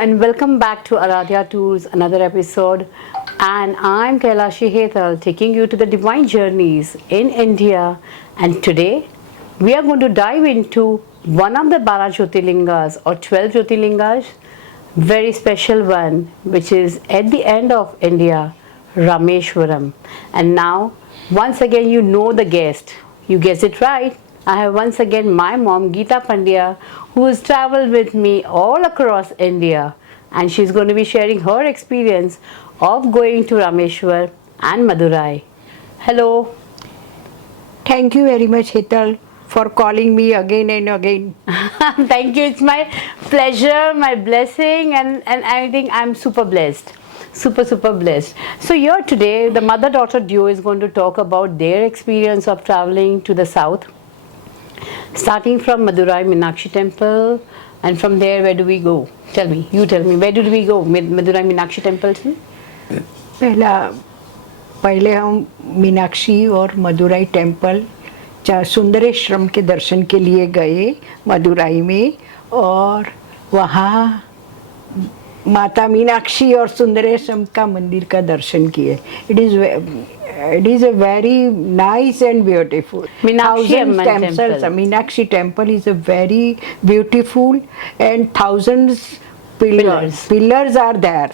and welcome back to Aradhya Tours, another episode. And I'm Kailashi Hetal, taking you to the divine journeys in India. And today we are going to dive into one of the 12 Jyotirlingas or 12 Jyotirlingas, very special one, which is at the end of India, Rameshwaram. And now, once again, you know the guest. You guessed it right. I have once again my mom, Geeta Pandya, who has traveled with me all across India, and she's going to be sharing her experience of going to Rameshwar and Madurai. Hello. Thank you very much, Hetal, for calling me again and again. Thank you. It's my pleasure, my blessing, and I think I'm super blessed. Super blessed. So here today, the mother-daughter duo is going to talk about their experience of traveling to the south. Starting from Madurai Meenakshi Temple, and from there, where do we go? Tell me, where did we go? Madurai Meenakshi Temple से? पहले हम मीनाक्षी और Madurai temple सुंदरेश्वरम के दर्शन के लिए गए मदुराई में, और वहाँ माता मीनाक्षी और सुंदरेश्वरम का मंदिर का दर्शन किए. It is a very nice and beautiful. Meenakshi temple is a very beautiful, and thousands pillars are there.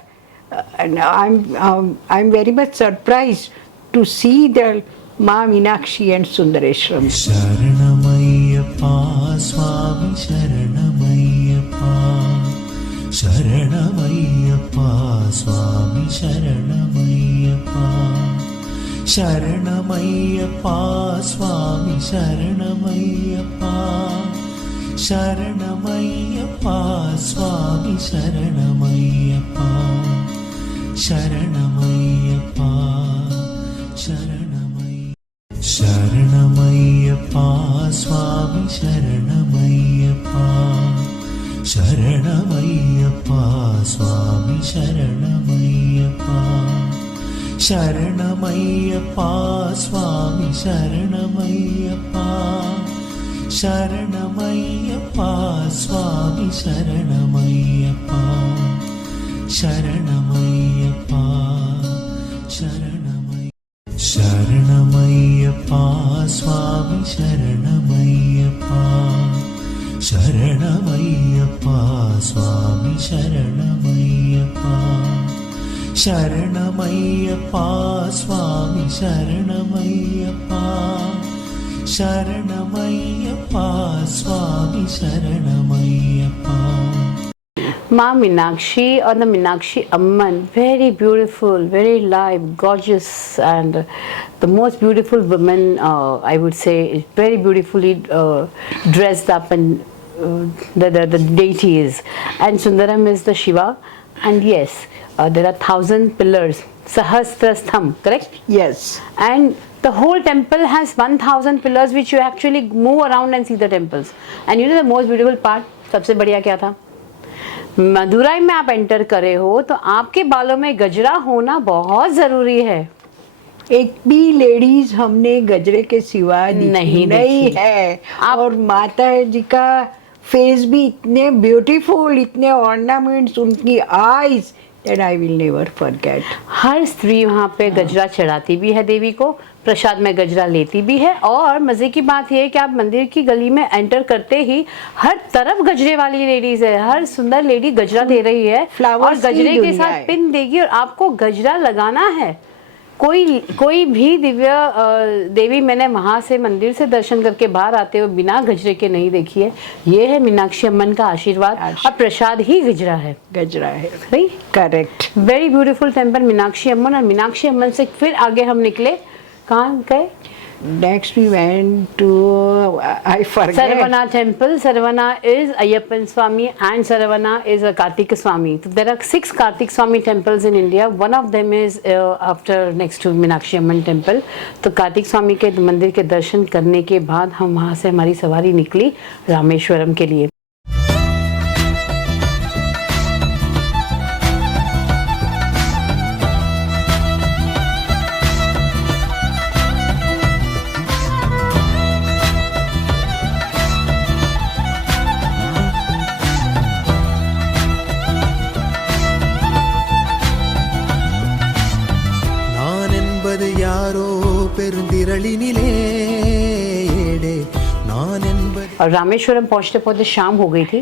And I'm very much surprised to see the Ma Meenakshi and Sundareshwaram. Sharanamayappa Swami Sharanamayappa Sharanamayappa Swami Sharanamayappa Sharanamayappa Swami Sharanamayappa Sharanamayappa Swami Sharanamayappa Sharanamayappa Sharanamayappa Swami Sharanamayappa Sharanamayappa Swami Sharanamayappa Sharanamayappa Swami Sharanamayappa Sharanamayappa Swami Sharanamayappa Sharanamayappa Sharanamayappa Swami Sharanamayappa Sharanamayappa Swami Sharanamayappa Sharanamayappa Swami Sharanamayappa Sharanamayappa Swami Sharanamayappa. Ma Meenakshi or the Meenakshi Amman, very beautiful, very live, gorgeous, and the most beautiful woman, I would say, very beautifully dressed up, and the deity is. And Sundaram is the Shiva, and yes, there are 1,000 pillars, Sahasrastham, correct? Yes. And the whole temple has 1,000 pillars which you actually move around and see the temples. And you know the most beautiful part, सबसे बढ़िया क्या था? मदुराई में आप enter करे हो तो आपके बालों में गजरा होना बहुत जरूरी है. एक भी लेडीज हमने गजरे के सिवा नहीं है. और माता जी का फेस भी इतने ब्यूटीफुल, इतने ऑर्नामेंट्स, उनकी eyes, that I will never forget. हर स्त्री वहाँ पे गजरा चढ़ाती भी है देवी को, प्रसाद में गजरा लेती भी है. और मजे की बात यह है कि आप मंदिर की गली में एंटर करते ही हर तरफ गजरे वाली लेडीज है. हर सुंदर लेडी गजरा दे रही है और गजरे के साथ पिन देगी, और आपको गजरा लगाना है. कोई भी दिव्य देवी मैंने वहाँ से मंदिर से दर्शन करके बाहर आते हुए बिना गजरे के नहीं देखी है. ये है मीनाक्षी अम्मन का आशीर्वाद, और प्रसाद ही गजरा है. Right, correct. Very beautiful temple Meenakshi Amman. और मीनाक्षी अम्मन से फिर आगे हम निकले, कहाँ गए? Next we went to I forget. Saravana temple. Saravana is Ayyappan Swami and Saravana is a Kartika Swami. So there are 6 Kartik Swami temples in India. One of them is after next to Meenakshi Amman temple. तो कार्तिक स्वामी के मंदिर के दर्शन करने के बाद हम वहाँ से हमारी सवारी निकली रामेश्वरम के लिए. பெருந்திரளினிலே ஏடே நான் என்பது और रामेश्वरम पहुंचते पहुंचते शाम हो गई थी।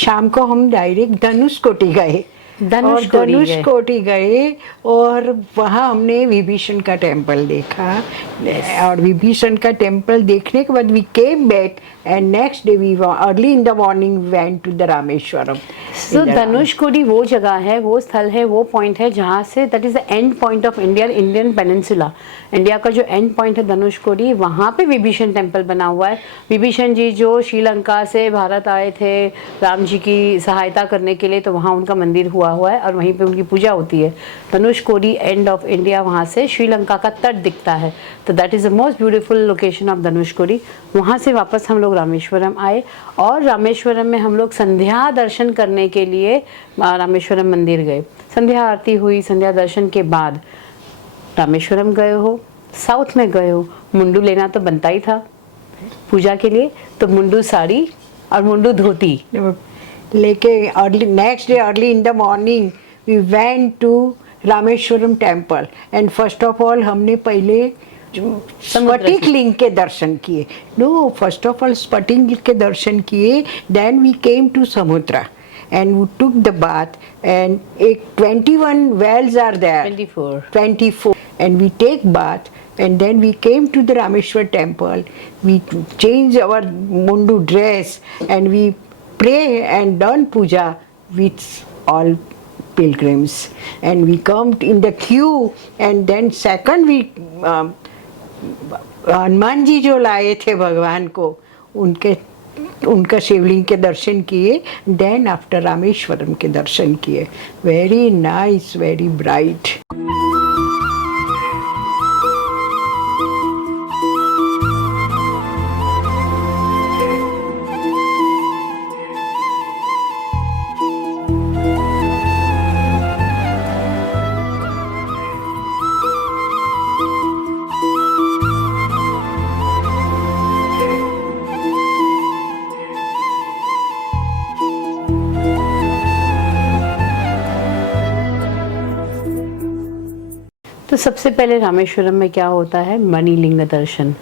शाम को हम डायरेक्ट धनुषकोटी गए। धनुषकोटी गए। धनुषकोटी गए और वहाँ हमने विभीषण का टेम्पल देखा। और विभीषण का टेम्पल देखने के बाद we came back and next day we early in the morning went to the Rameswaram. So Dhanushkodi वो जगह है, वो स्थल है, वो पॉइंट है जहाँ say that is the end point of Indian peninsula. India का जो एंड पॉइंट है धनुषकोडी, वहाँ पे विभीषण टेम्पल बना हुआ है। विभीषण जी जो श्रीलंका से भारत आए थे राम जी की सहायता करने के लिए, तो वहाँ उनका मंदिर हुआ है और वहीं पे उनकी पूजा होती है। धनुषकोडी एंड ऑफ इंडिया, वहाँ से श्रीलंका का तट दिखता है। तो that is the most beautiful location of Dhanushkodi. वहाँ से वापस हम लोग रामेश्वरम आए और रामेश्वरम में हम लोग संध्या दर्शन करने के लिए रामेश्वरम मंदिर गए। संध्या आरती हुई। संध्या दर्शन के बाद रामेश्वरम गए हो, साउथ में गए हो, मुंडू लेना तो बनता ही था पूजा के लिए, तो मुंडू साड़ी और मुंडू धोती लेके early next day early in the morning we went to Rameswaram temple and first of all हमने पहले स्फटिक लिंग के दर्शन किए। नो, फर्स्ट ऑफ ऑल स्फटिक लिंग के दर्शन किए, देन वी केम टू समुद्रा and we took the bath and 21 wells are there, 24 and we take bath and then we came to the Rameshwar temple. We changed our mundu dress and we pray and done puja with all pilgrims and we come in the queue and then second we Hanuman ji जो लाए थे भगवान को, उनका शिवलिंग के दर्शन किए। Then after Rameswaram के दर्शन किए। Very nice, very bright. तो सबसे पहले रामेश्वरम में क्या होता है, मणिलिंग दर्शन।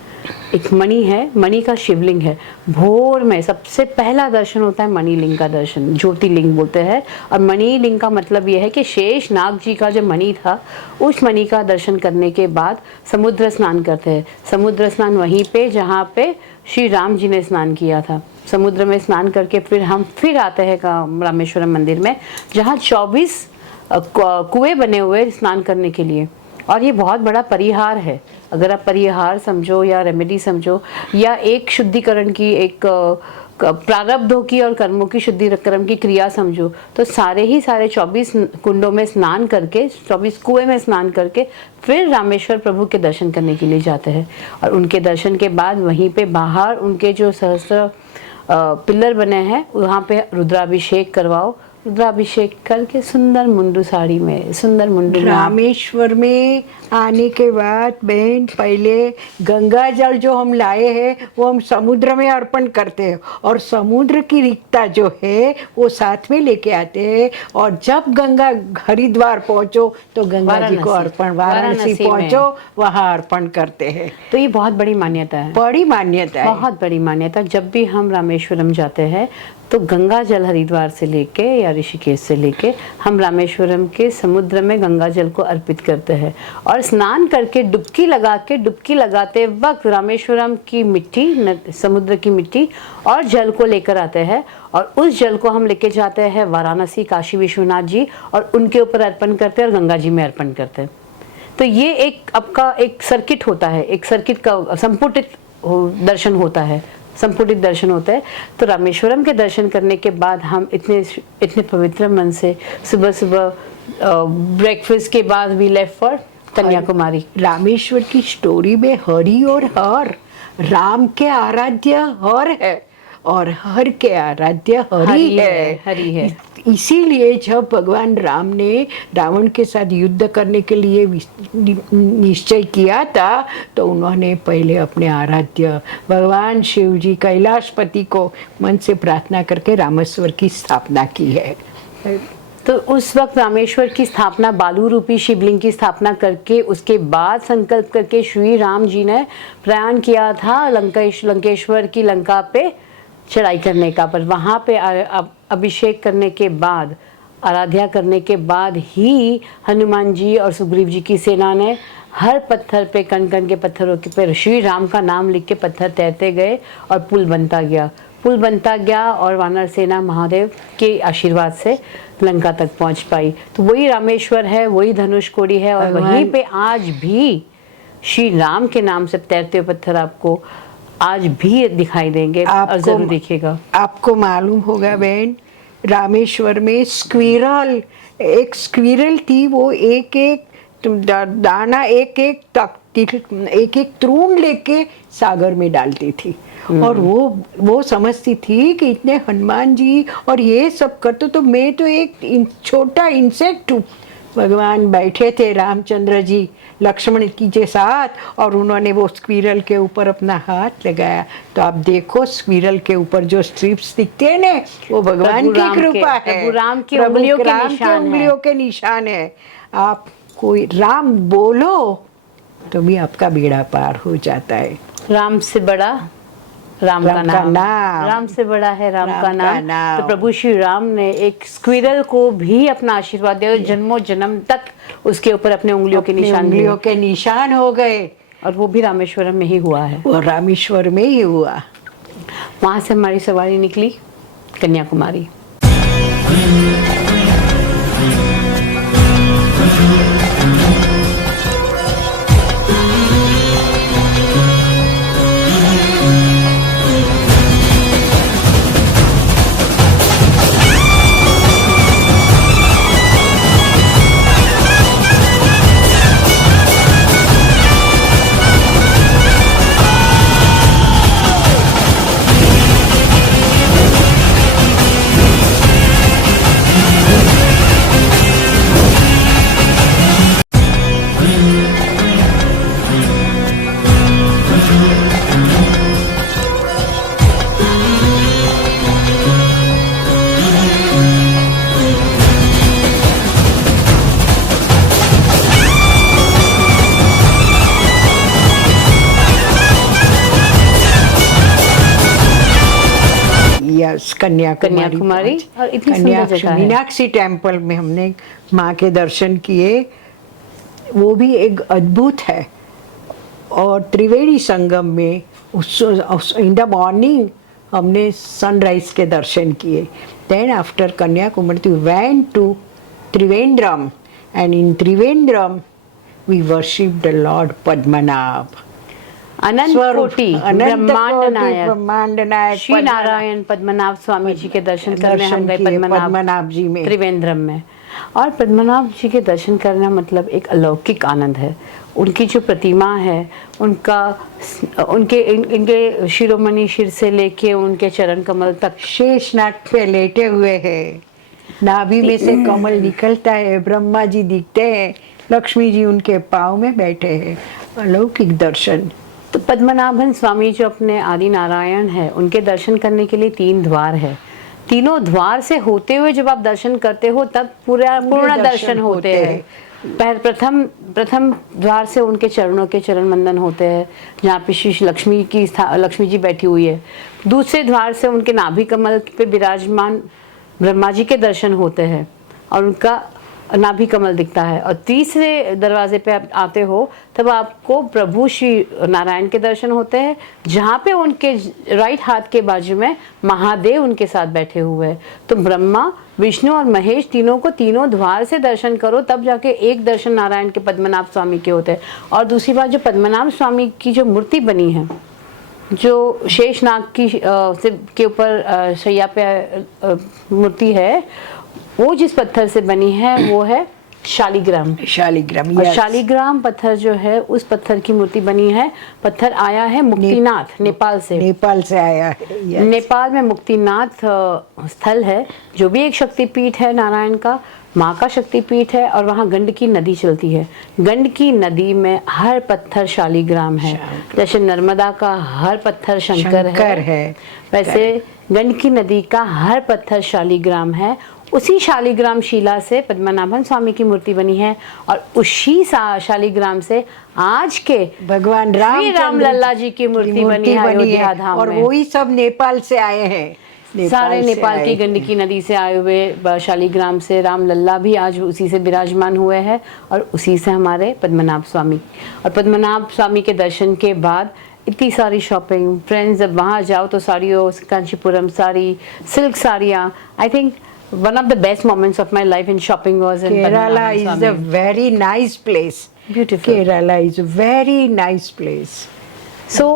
एक मणि है, मणि का शिवलिंग है। भोर में सबसे पहला दर्शन होता है मणिलिंग का दर्शन, ज्योतिर्लिंग बोलते हैं। और मणिलिंग का मतलब यह है कि शेष नाग जी का जो मणि था, उस मणि का दर्शन करने के बाद समुद्र स्नान करते हैं। समुद्र स्नान वहीं पे जहाँ पे श्री राम जी ने स्नान किया था। समुद्र में स्नान करके फिर हम फिर आते हैं रामेश्वरम मंदिर में, जहाँ 24 कुएं बने हुए स्नान करने के लिए। और ये बहुत बड़ा परिहार है। अगर आप परिहार समझो या रेमेडी समझो या एक शुद्धिकरण की, एक प्रारब्धों की और कर्मों की शुद्धिकरण की क्रिया समझो, तो सारे 24 कुंडों में स्नान करके, 24 कुएं में स्नान करके फिर रामेश्वर प्रभु के दर्शन करने के लिए जाते हैं। और उनके दर्शन के बाद वहीं पे बाहर उनके जो सहस्त्र पिलर बने हैं, वहाँ पे रुद्राभिषेक करवाओ। रुद्राभिषेक करके सुंदर मुंडू साड़ी में, सुंदर मुंडू। रामेश्वर में आने के बाद बहन पहले गंगा जल जो हम लाए हैं वो हम समुद्र में अर्पण करते हैं और समुद्र की रिक्ता जो है वो साथ में लेके आते हैं। और जब गंगा हरिद्वार पहुंचो तो गंगा जी को अर्पण, वाराणसी पहुंचो वहाँ अर्पण करते हैं। तो ये बहुत बड़ी मान्यता है, बड़ी मान्यता है, बहुत बड़ी मान्यता। जब भी हम रामेश्वरम जाते हैं तो गंगा जल हरिद्वार से लेके या ऋषिकेश से लेके हम रामेश्वरम के समुद्र में गंगा जल को अर्पित करते हैं। और स्नान करके डुबकी लगाते वक्त रामेश्वरम की मिट्टी, समुद्र की मिट्टी और जल को लेकर आते हैं। और उस जल को हम लेके जाते हैं वाराणसी, काशी विश्वनाथ जी, और उनके ऊपर अर्पण करते हैं और गंगा जी में अर्पण करते हैं। तो ये एक आपका एक सर्किट होता है, एक सर्किट का संपुटित दर्शन होता है, संपुटित दर्शन होता है। तो रामेश्वरम के दर्शन करने के बाद हम इतने पवित्र मन से सुबह ब्रेकफास्ट के बाद we left for Kanyakumari. Rameshwar की स्टोरी में हरि और हर, राम के आराध्य हर है और हर के आराध्य हरि है। इसीलिए जब भगवान राम ने रावण के साथ युद्ध करने के लिए निश्चय किया था तो उन्होंने पहले अपने आराध्य भगवान शिव जी कैलाशपति को मन से प्रार्थना करके रामेश्वर की स्थापना की है। तो उस वक्त रामेश्वर की स्थापना, बालू रूपी शिवलिंग की स्थापना करके उसके बाद संकल्प करके श्री राम जी ने प्रयाण किया था लंकेश्वर की लंका पे चढ़ाई करने का। पर वहाँ पे अभिषेक करने के बाद, आराध्या करने के बाद ही हनुमान जी और सुग्रीव जी की सेना ने हर पत्थर पे, कण कण के पत्थरों के पे श्री राम का नाम लिख के पत्थर तैरते गए और पुल बनता गया और वानर सेना महादेव के आशीर्वाद से लंका तक पहुंच पाई। तो वही रामेश्वर है, वही धनुष कोडी है और वहीं पे आज भी श्री राम के नाम से तैरते हुए पत्थर आपको आज भी दिखाई देंगे और जरूर देखिएगा। आपको मालूम होगा बहन, रामेश्वर में एक स्क्विरल थी, वो एक एक दाना एक एक तृण लेके सागर में डालती थी और वो समझती थी कि इतने हनुमान जी और ये सब करते तो मैं तो एक छोटा इंसेक्ट हूँ। भगवान बैठे थे रामचंद्र जी लक्ष्मण जी के साथ और उन्होंने वो स्क्विरल के ऊपर अपना हाथ लगाया। तो आप देखो स्क्विरल के ऊपर जो स्ट्रिप्स दिखते हैं ना, वो भगवान की कृपा है, प्रभु राम की उंगलियों के निशान है। आप कोई राम बोलो तो भी आपका बेड़ा पार हो जाता है। राम से बड़ा राम का नाम, राम से बड़ा है राम का नाम। तो प्रभु श्री राम ने एक स्क्विरल को भी अपना आशीर्वाद दिया, जन्मों जन्म तक उसके ऊपर अपने उंगलियों के निशान हो गए और वो भी रामेश्वरम में ही हुआ है। वो रामेश्वर में ही हुआ। वहां से हमारी सवारी निकली कन्याकुमारी। कन्याकुमारी और इतनी सुंदर जगह है। मीनाक्षी टेम्पल में हमने माँ के दर्शन किए, वो भी एक अद्भुत है। और त्रिवेणी संगम में इन द मॉर्निंग हमने सनराइज के दर्शन किए। Then after Kanyakumari we went to Trivandrum and in Trivandrum we worship the lord Padmanabha. अनंत कोटि ब्रह्मांड नायक श्री नारायण पद्मनाभ स्वामी जी के दर्शन करने हम गए पद्मनाभ जी में, त्रिवेंद्रम में। और पद्मनाभ जी के दर्शन करना मतलब एक अलौकिक आनंद है। उनकी जो प्रतिमा है, इनके शिरोमणि शिर से लेके उनके चरण कमल तक शेषनाग पे लेटे हुए हैं, नाभि में से कमल निकलता है, ब्रह्मा जी दिखते हैं, लक्ष्मी जी उनके पाँव में बैठे हैं। अलौकिक दर्शन। तो पद्मनाभन स्वामी जो अपने आदि नारायण है, उनके दर्शन करने के लिए 3 द्वार है। तीनों द्वार से होते हुए जब आप दर्शन करते हो तब पूर्ण दर्शन होते हैं। प्रथम द्वार से उनके चरणों के चरण वंदन होते हैं, जहाँ पे श्री लक्ष्मी जी बैठी हुई है। दूसरे द्वार से उनके नाभि कमल पे विराजमान ब्रह्मा जी के दर्शन होते हैं और उनका नाभि कमल दिखता है। और तीसरे दरवाजे पे आप आते हो तब आपको प्रभु श्री नारायण के दर्शन होते हैं, जहाँ पे उनके राइट हाथ के बाजू में महादेव उनके साथ बैठे हुए हैं। तो ब्रह्मा, विष्णु और महेश तीनों को तीनों द्वार से दर्शन करो, तब जाके एक दर्शन नारायण के पद्मनाभ स्वामी के होते हैं। और दूसरी बात, जो पद्मनाभ स्वामी की जो मूर्ति बनी है, जो शेषनाग की के ऊपर शैया पे मूर्ति है, वो जिस पत्थर से बनी है वो है शालिग्राम। शालिग्राम, और शालिग्राम पत्थर जो है, उस पत्थर की मूर्ति बनी है। पत्थर आया है मुक्तिनाथ, नेपाल से आया है। नेपाल में मुक्तिनाथ स्थल है, जो भी एक शक्तिपीठ है नारायण का। माँ का शक्तिपीठ है और वहाँ गंडकी नदी चलती है। गंडकी नदी में हर पत्थर शालिग्राम है, जैसे नर्मदा का हर पत्थर शंकर है, वैसे गंडकी नदी का हर पत्थर शालिग्राम है। उसी शालिग्राम शिला से पद्मनाभन स्वामी की मूर्ति बनी है और उसी शालिग्राम से आज के भगवान श्री राम लल्ला जी की मूर्ति बनी है अयोध्या धाम और में। वही सब नेपाल से आए हैं, सारे नेपाल की गंडकी नदी से आए हुए शालिग्राम से राम लल्ला भी आज उसी से विराजमान हुए हैं और उसी से हमारे पद्मनाभ स्वामी। और पद्मनाभ स्वामी के दर्शन के बाद इतनी सारी शॉपिंग, फ्रेंड्स जब वहाँ जाओ तो साड़ियों, कांचीपुरम साड़ी, सिल्क साड़ियाँ, I think one of the best moments of my life in shopping was in Kerala Padmanabhan is Swami. a very nice place. Beautiful. Kerala is a very nice place. So,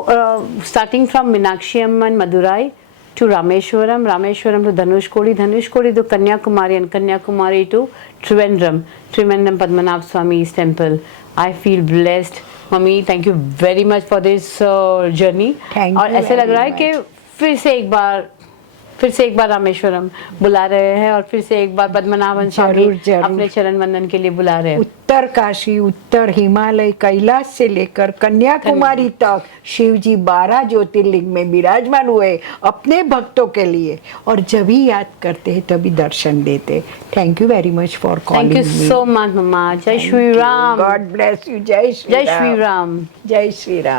starting from Meenakshi Amman, Madurai to Rameshwaram, Rameshwaram to Dhanushkodi, Dhanushkodi to Kanyakumari, and Kanyakumari to Trivandrum, Trivandrum Padmanabh Swami's temple. I feel blessed. Mummy, thank you very much for this journey. Thank और you ऐसे लग very रहा है कि फिर से एक बार रामेश्वरम बुला रहे हैं और फिर से एक बार पद्मनाभन स्वामी अपने चरण वंदन के लिए बुला रहे हैं। उत्तर काशी, उत्तर हिमालय, कैलाश से लेकर कन्याकुमारी तक शिव जी 12 ज्योतिर्लिंग में विराजमान हुए अपने भक्तों के लिए, और जब भी याद करते हैं तभी दर्शन देते। Thank you very much for calling thank you so much mamma. जय Shri Ram. God bless you. जय श्री राम। जय श्री राम। जय श्री राम।